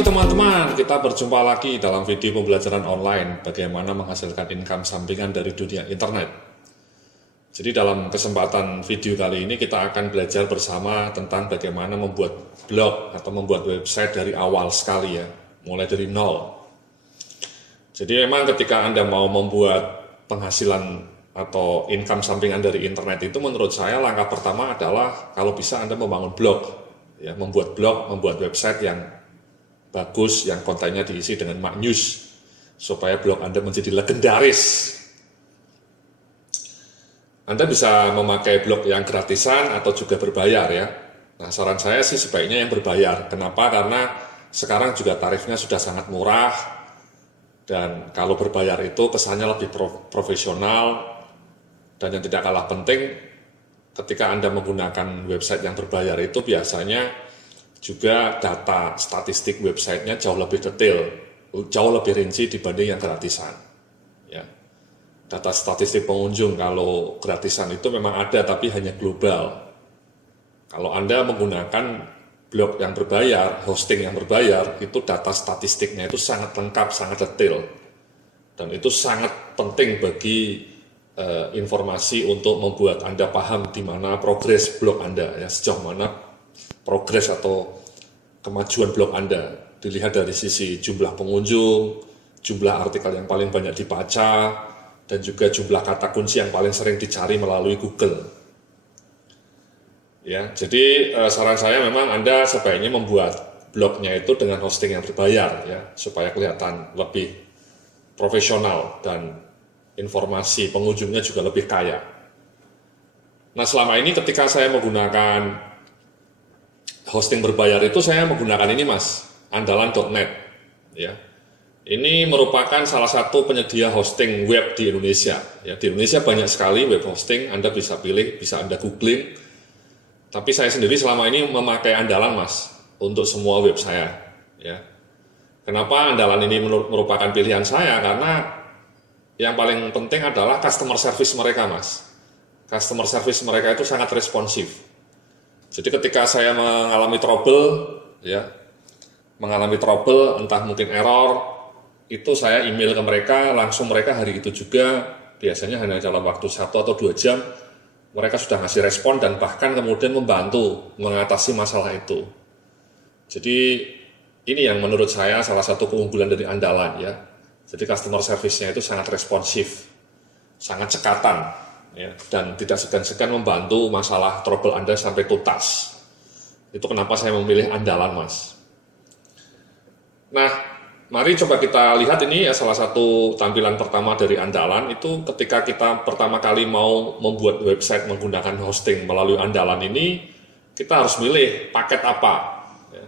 pagi teman-teman, kita berjumpa lagi dalam video pembelajaran online bagaimana menghasilkan income sampingan dari dunia internet. Jadi dalam kesempatan video kali ini kita akan belajar bersama tentang bagaimana membuat blog atau membuat website dari awal sekali ya, mulai dari nol. Jadi memang ketika Anda mau membuat penghasilan atau income sampingan dari internet itu menurut saya langkah pertama adalah kalau bisa Anda membangun blog, ya, membuat blog, membuat website yang bagus, yang kontennya diisi dengan maknyus supaya blog Anda menjadi legendaris. Anda bisa memakai blog yang gratisan atau juga berbayar ya. Nah, saran saya sih sebaiknya yang berbayar. Kenapa? Karena sekarang juga tarifnya sudah sangat murah dan kalau berbayar itu kesannya lebih profesional dan yang tidak kalah penting ketika Anda menggunakan website yang berbayar itu biasanya juga data statistik websitenya jauh lebih detail, jauh lebih rinci dibanding yang gratisan. Ya. Data statistik pengunjung kalau gratisan itu memang ada tapi hanya global. Kalau Anda menggunakan blog yang berbayar, hosting yang berbayar, itu data statistiknya itu sangat lengkap, sangat detail. Dan itu sangat penting bagi informasi untuk membuat Anda paham di mana progres blog Anda, ya, sejauh mana progres atau kemajuan blog Anda dilihat dari sisi jumlah pengunjung, jumlah artikel yang paling banyak dibaca, dan juga jumlah kata kunci yang paling sering dicari melalui Google. Ya, jadi saran saya memang Anda sebaiknya membuat blognya itu dengan hosting yang berbayar ya, supaya kelihatan lebih profesional dan informasi pengunjungnya juga lebih kaya. Nah, selama ini ketika saya menggunakan hosting berbayar itu saya menggunakan ini Mas, andalan.net ya. Ini merupakan salah satu penyedia hosting web di Indonesia ya. Di Indonesia banyak sekali web hosting, Anda bisa pilih, bisa Anda googling. Tapi saya sendiri selama ini memakai andalan Mas untuk semua web saya ya. Kenapa andalan ini merupakan pilihan saya? Karena yang paling penting adalah customer service mereka Mas. Customer service mereka itu sangat responsif. Jadi ketika saya mengalami trouble, entah mungkin error, itu saya email ke mereka, langsung mereka hari itu juga, biasanya hanya dalam waktu 1 atau 2 jam, mereka sudah ngasih respon dan bahkan kemudian membantu mengatasi masalah itu. Jadi ini yang menurut saya salah satu keunggulan dari andalan ya. Jadi customer service-nya itu sangat responsif, sangat cekatan. Ya, dan tidak segan-segan membantu masalah trouble Anda sampai tuntas. Itu kenapa saya memilih andalan Mas. Nah, mari coba kita lihat ini ya, salah satu tampilan pertama dari andalan itu ketika kita pertama kali mau membuat website menggunakan hosting melalui andalan ini, kita harus milih paket apa ya.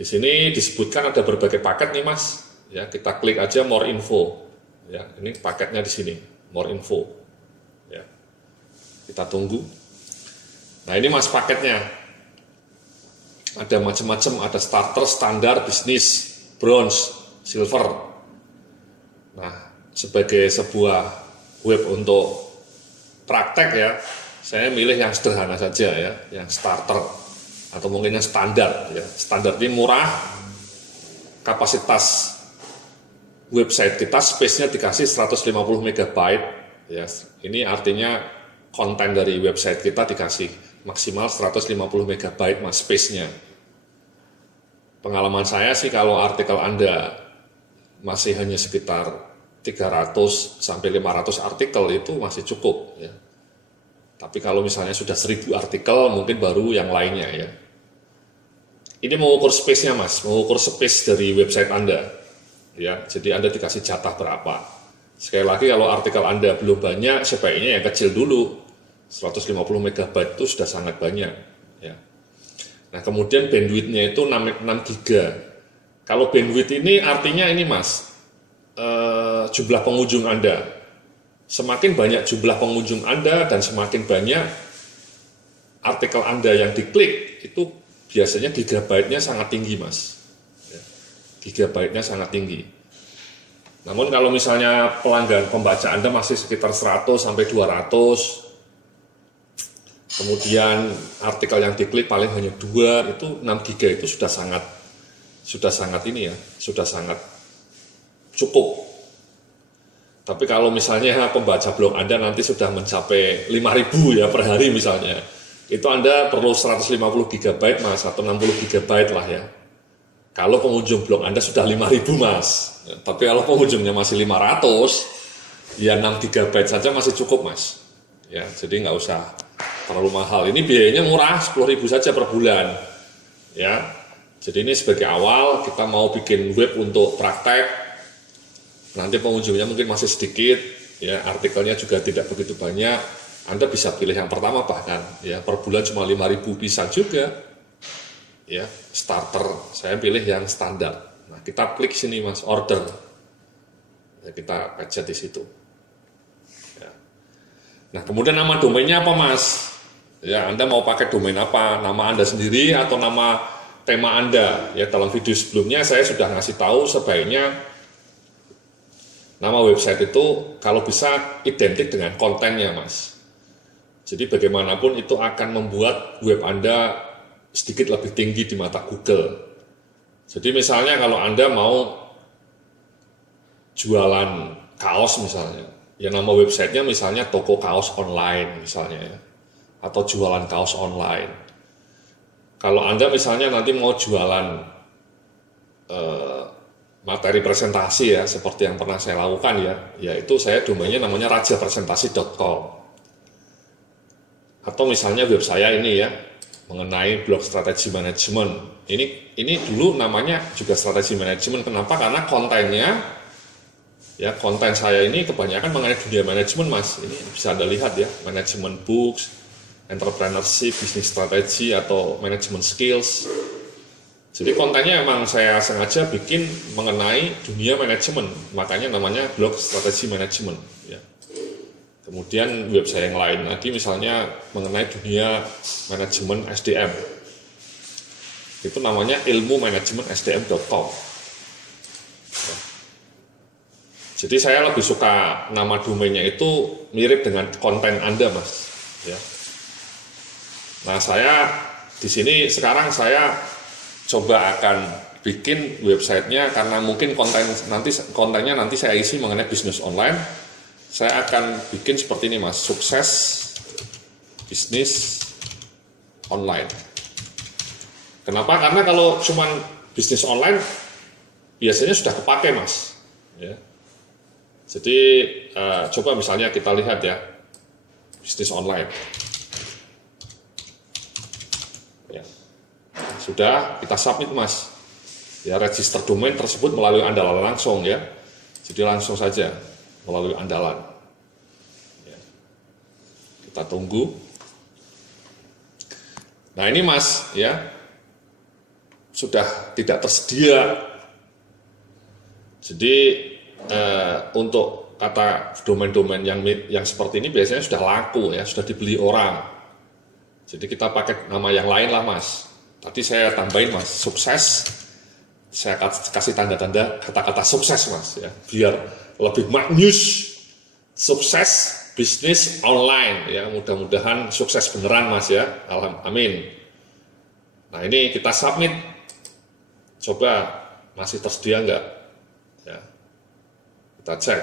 Di sini disebutkan ada berbagai paket nih Mas ya, kita klik aja more info ya. Ini paketnya di sini, more info. Kita tunggu. Nah, ini Mas paketnya. Ada macam-macam, ada starter, standar, bisnis, bronze, silver. Nah, sebagai sebuah web untuk praktek ya, saya milih yang sederhana saja ya, yang starter atau mungkin yang standar ya. Standar ini murah, kapasitas website kita space-nya dikasih 150 MB ya. Ini artinya konten dari website kita dikasih maksimal 150 MB Mas space-nya. Pengalaman saya sih kalau artikel Anda masih hanya sekitar 300 sampai 500 artikel itu masih cukup ya. Tapi kalau misalnya sudah 1000 artikel mungkin baru yang lainnya ya. Ini mengukur space-nya Mas, mengukur space dari website Anda. Ya, jadi Anda dikasih jatah berapa. Sekali lagi kalau artikel Anda belum banyak, sebaiknya yang kecil dulu. 150 MB itu sudah sangat banyak ya. Nah, kemudian bandwidth-nya itu 6 GB. Kalau bandwidth ini artinya ini Mas, jumlah pengunjung Anda. Semakin banyak jumlah pengunjung Anda dan semakin banyak artikel Anda yang diklik, itu biasanya gigabyte-nya sangat tinggi Mas ya. Gigabyte-nya sangat tinggi. Namun kalau misalnya pelanggan pembaca Anda masih sekitar 100 sampai 200, kemudian artikel yang diklik paling hanya 2, itu 6 GB itu sudah sangat sudah sangat ini ya, sudah sangat cukup. Tapi kalau misalnya pembaca blog Anda nanti sudah mencapai 5.000 ya per hari misalnya, itu Anda perlu 150 GB mas, atau 60 GB lah ya. Kalau pengunjung blog Anda sudah 5.000 mas, tapi kalau pengunjungnya masih 500, ya 6 GB saja masih cukup mas. Ya, jadi nggak usah terlalu mahal. Ini biayanya murah, 10.000 saja per bulan. Ya, jadi ini sebagai awal kita mau bikin web untuk praktek. Nanti pengunjungnya mungkin masih sedikit, ya artikelnya juga tidak begitu banyak. Anda bisa pilih yang pertama bahkan, ya per bulan cuma 5.000 bisa juga. Ya, starter. Saya pilih yang standar. Nah, kita klik sini mas, order. Ya, kita pencet di situ. Ya. Nah, kemudian nama domainnya apa mas? Ya, Anda mau pakai domain apa? Nama Anda sendiri atau nama tema Anda? Ya, dalam video sebelumnya saya sudah ngasih tahu sebaiknya nama website itu kalau bisa identik dengan kontennya mas. Jadi bagaimanapun itu akan membuat web Anda sedikit lebih tinggi di mata Google. Jadi misalnya kalau Anda mau jualan kaos misalnya, ya nama websitenya misalnya toko kaos online misalnya ya, atau jualan kaos online. Kalau Anda misalnya nanti mau jualan materi presentasi ya, seperti yang pernah saya lakukan ya, yaitu saya domainnya namanya rajapresentasi.com. Atau misalnya web saya ini ya, mengenai blog strategi manajemen. Ini dulu namanya juga strategi manajemen. Kenapa? Karena kontennya, ya konten saya ini kebanyakan mengenai dunia manajemen mas. Ini bisa Anda lihat ya, manajemen books, entrepreneurship, bisnis strategi atau manajemen skills. Jadi kontennya emang saya sengaja bikin mengenai dunia manajemen, makanya namanya blog strategi manajemen. Ya. Kemudian web saya yang lain lagi misalnya mengenai dunia manajemen SDM, itu namanya ilmu-manajemen-sdm.com. Ya. Jadi saya lebih suka nama domainnya itu mirip dengan konten Anda mas. Ya. Nah saya di sini sekarang saya coba akan bikin websitenya karena mungkin kontennya nanti saya isi mengenai bisnis online. Saya akan bikin seperti ini mas, sukses bisnis online. Kenapa? Karena kalau cuman bisnis online biasanya sudah kepake mas. Ya. Jadi coba misalnya kita lihat ya, bisnis online. Ya. Sudah kita submit mas. Ya, register domain tersebut melalui andalan langsung ya. Jadi langsung saja melalui andalan. Ya. Kita tunggu. Nah ini mas ya, sudah tidak tersedia. Jadi untuk kata domain-domain yang seperti ini biasanya sudah laku ya, sudah dibeli orang. Jadi kita pakai nama yang lain lah mas. Tadi saya tambahin mas, sukses. Saya kasih tanda-tanda kata-kata sukses mas ya, biar lebih maknyus. Sukses bisnis online ya, mudah-mudahan sukses beneran mas ya, amin. Nah ini kita submit, coba masih tersedia enggak ya, kita cek.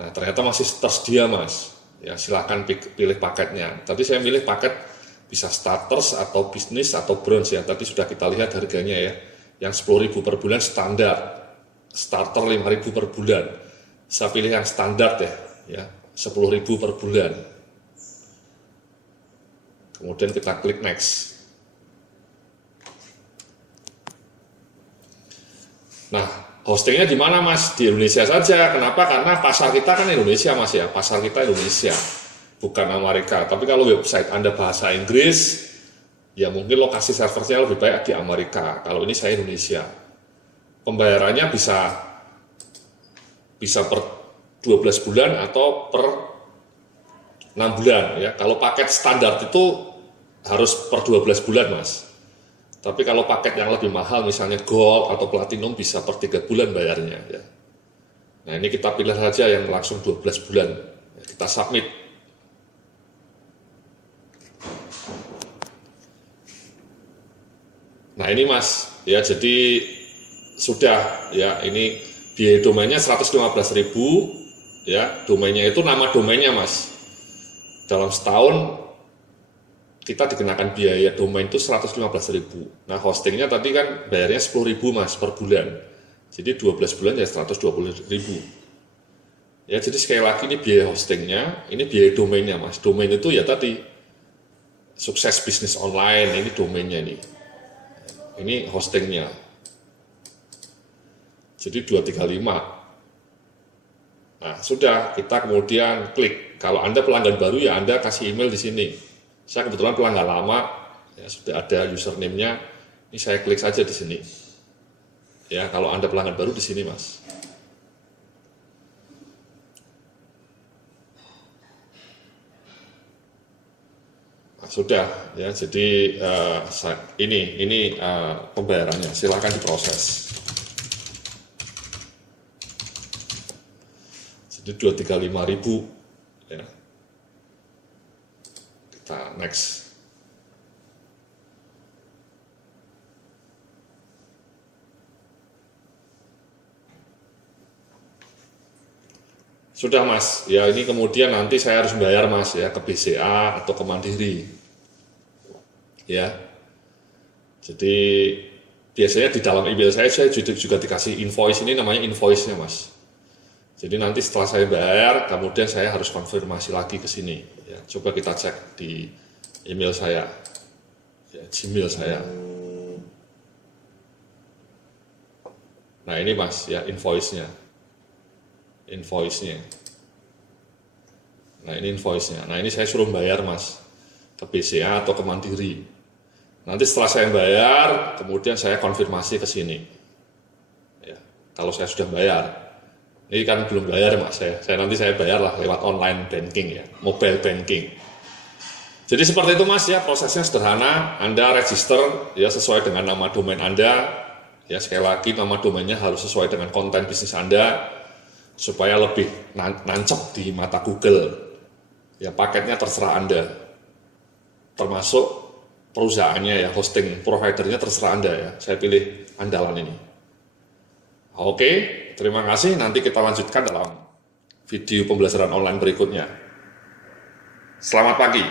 Nah ternyata masih tersedia mas ya, silakan pilih paketnya. Tadi saya milih paket bisa starters atau bisnis atau bronze ya, tadi sudah kita lihat harganya ya, yang 10.000 per bulan standar, starter 5.000 per bulan. Saya pilih yang standar ya 10.000 per bulan. Kemudian kita klik next. Nah, hostingnya di mana mas? Di Indonesia saja. Kenapa? Karena pasar kita kan Indonesia mas ya, pasar kita Indonesia, bukan Amerika. Tapi kalau website Anda bahasa Inggris, ya mungkin lokasi servernya lebih baik di Amerika. Kalau ini saya Indonesia. Pembayarannya bisa per 12 bulan atau per 6 bulan ya. Kalau paket standar itu harus per 12 bulan mas. Tapi kalau paket yang lebih mahal misalnya gold atau platinum bisa per 3 bulan bayarnya ya. Nah ini kita pilih saja yang langsung 12 bulan ya, kita submit. Nah ini Mas, ya jadi sudah ya ini biaya domainnya 115.000 ya, domainnya itu nama domainnya Mas. Dalam setahun kita dikenakan biaya domain itu 115.000. Nah hostingnya tadi kan bayarnya 10.000 Mas per bulan. Jadi 12 bulan ya 120.000. Ya jadi sekali lagi ini biaya hostingnya, ini biaya domainnya Mas. Domain itu ya tadi sukses bisnis online, ini domainnya nih. Ini hostingnya. Jadi 235. Nah, sudah kita kemudian klik. Kalau Anda pelanggan baru ya Anda kasih email di sini. Saya kebetulan pelanggan lama, ya sudah ada username-nya. Ini saya klik saja di sini. Ya, kalau Anda pelanggan baru di sini, Mas. Nah, sudah ya. Jadi ini pembayarannya. Silakan diproses. Jadi 235.000 ya. Kita next. Sudah Mas, ya ini kemudian nanti saya harus bayar Mas ya ke BCA atau ke Mandiri. Ya. Jadi biasanya di dalam email saya juga dikasih invoice, ini namanya invoice-nya Mas. Jadi nanti setelah saya bayar, kemudian saya harus konfirmasi lagi ke sini. Ya, coba kita cek di email saya, ya, Gmail saya. Nah ini Mas, ya invoice-nya. Nah ini invoice-nya. Nah ini saya suruh bayar Mas, ke BCA atau ke Mandiri. Nanti setelah saya bayar, kemudian saya konfirmasi ke sini. Ya, kalau saya sudah bayar. Ini kan belum bayar Mas, nanti saya bayar lah lewat online banking ya, mobile banking. Jadi seperti itu Mas ya, prosesnya sederhana. Anda register ya sesuai dengan nama domain Anda. Ya sekali lagi nama domainnya harus sesuai dengan konten bisnis Anda supaya lebih nancep di mata Google. Ya paketnya terserah Anda. Termasuk perusahaannya ya, hosting providernya terserah Anda ya. Saya pilih andalan ini. Oke, terima kasih. Nanti kita lanjutkan dalam video pembelajaran online berikutnya. Selamat pagi.